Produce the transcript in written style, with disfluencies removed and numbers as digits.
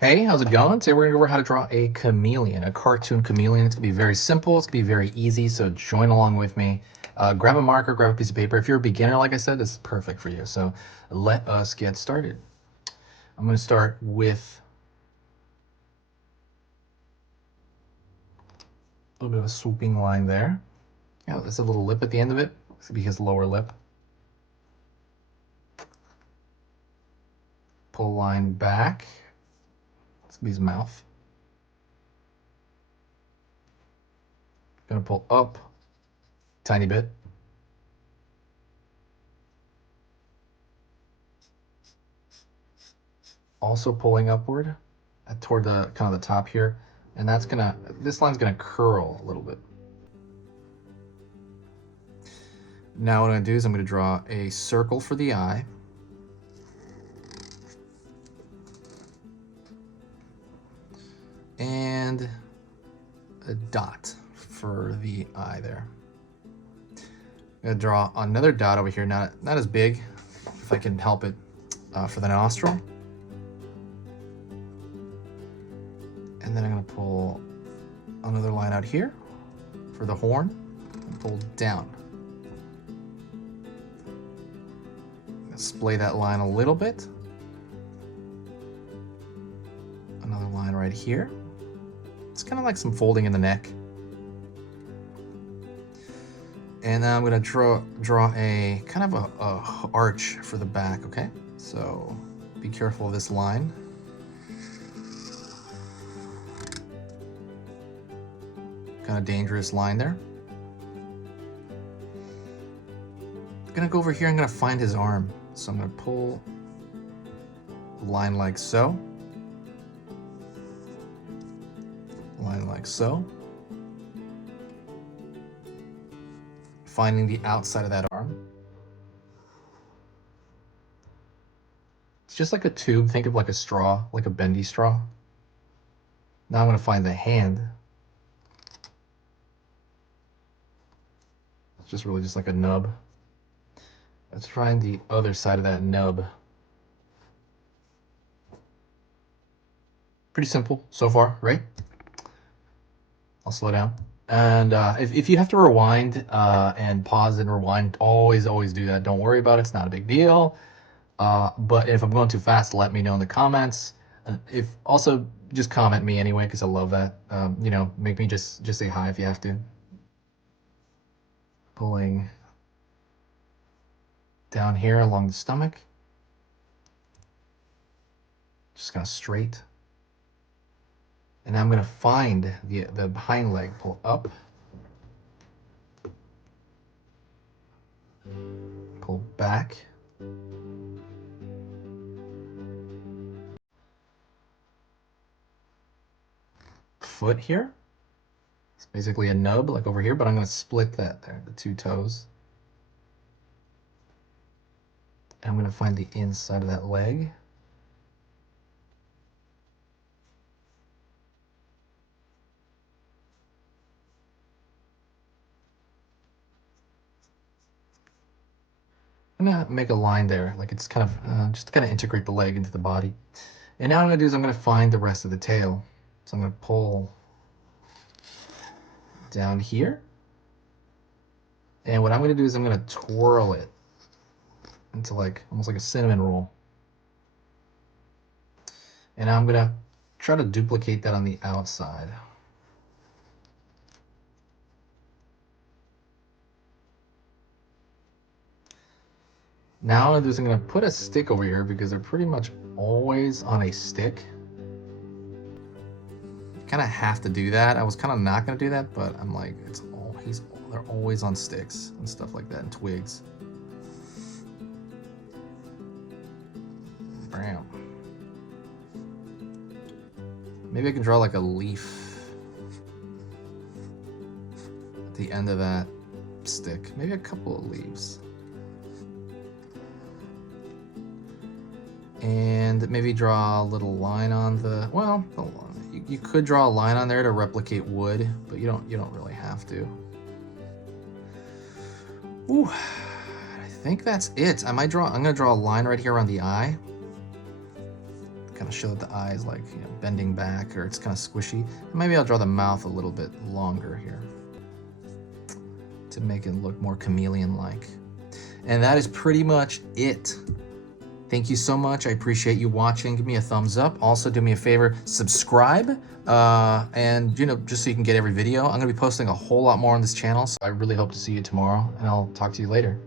Hey, how's it going? Today we're gonna go over how to draw a chameleon, a cartoon chameleon. It's gonna be very simple. It's gonna be very easy. So join along with me. Grab a marker, grab a piece of paper. If you're a beginner, like I said, this is perfect for you. So let us get started. I'm gonna start with a little bit of a swooping line there. Yeah, there's a little lip at the end of it. This will be his lower lip. Pull a line back. This will be his mouth. Gonna pull up tiny bit. Also pulling upward toward the kind of the top here, and this line's gonna curl a little bit. Now what I'm gonna do is I'm gonna draw a circle for the eye. And a dot for the eye there. I'm gonna draw another dot over here, not as big, if I can help it, for the nostril. And then I'm gonna pull another line out here for the horn and pull down. Splay that line a little bit. Another line right here. It's kind of like some folding in the neck. And now I'm gonna draw a kind of a arch for the back, okay? So be careful of this line. Kind of dangerous line there. I'm gonna go over here, I'm gonna find his arm. So I'm gonna pull a line like so. Line like so. Finding the outside of that arm. It's just like a tube. Think of like a straw, like a bendy straw. Now I'm going to find the hand. It's just really just like a nub. Let's find the other side of that nub. Pretty simple so far, right? I'll slow down. And if you have to rewind and pause and rewind, always do that. Don't worry about it. It's not a big deal. But if I'm going too fast, let me know in the comments. If also just comment me anyway, because I love that. You know, make me just say hi if you have to. Pulling down here along the stomach. Just kind of straight. And now I'm going to find the hind leg, pull up, pull back, foot here. It's basically a nub like over here, but I'm going to split that there, the two toes. And I'm going to find the inside of that leg. I'm gonna make a line there, like it's kind of just to kind of integrate the leg into the body. And now what I'm gonna do is I'm gonna find the rest of the tail. So I'm gonna pull down here. And what I'm gonna do is I'm gonna twirl it into like almost like a cinnamon roll. And I'm gonna try to duplicate that on the outside. Now what I'm gonna do is I'm gonna put a stick over here because they're pretty much always on a stick. You kind of have to do that. I was kind of not gonna do that, but I'm like, they're always on sticks and stuff like that and twigs. Bam. Maybe I can draw like a leaf at the end of that stick. Maybe a couple of leaves. And maybe draw a little line on the, well, you could draw a line on there to replicate wood, but you don't really have to. Ooh, I think that's it. I'm gonna draw a line right here on the eye. kind of show that the eye is like, you know, bending back, or it's kind of squishy. And maybe I'll draw the mouth a little bit longer here to make it look more chameleon-like. And that is pretty much it. Thank you so much. I appreciate you watching. Give me a thumbs up. Also, do me a favor, subscribe, and, you know, just so you can get every video. I'm going to be posting a whole lot more on this channel, so I really hope to see you tomorrow, and I'll talk to you later.